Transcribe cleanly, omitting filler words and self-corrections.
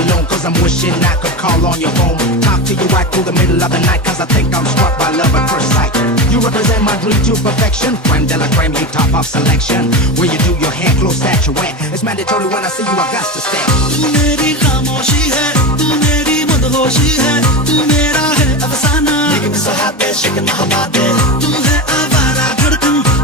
alone, cause I'm wishing I could call on your phone. Talk to you right through the middle of the night, cause I think I'm struck by love at first sight. You represent my dream to perfection. Creme de la creme, you top of selection. Where you do your hair close, statuette. It's mandatory when I see you, I got to step. तू मेरी खामोशी है, तू मेरी मदहोशी है, तू मेरा है अफसाना. Making me so happy, shaking my whole body. तू है आवारा धड़कन.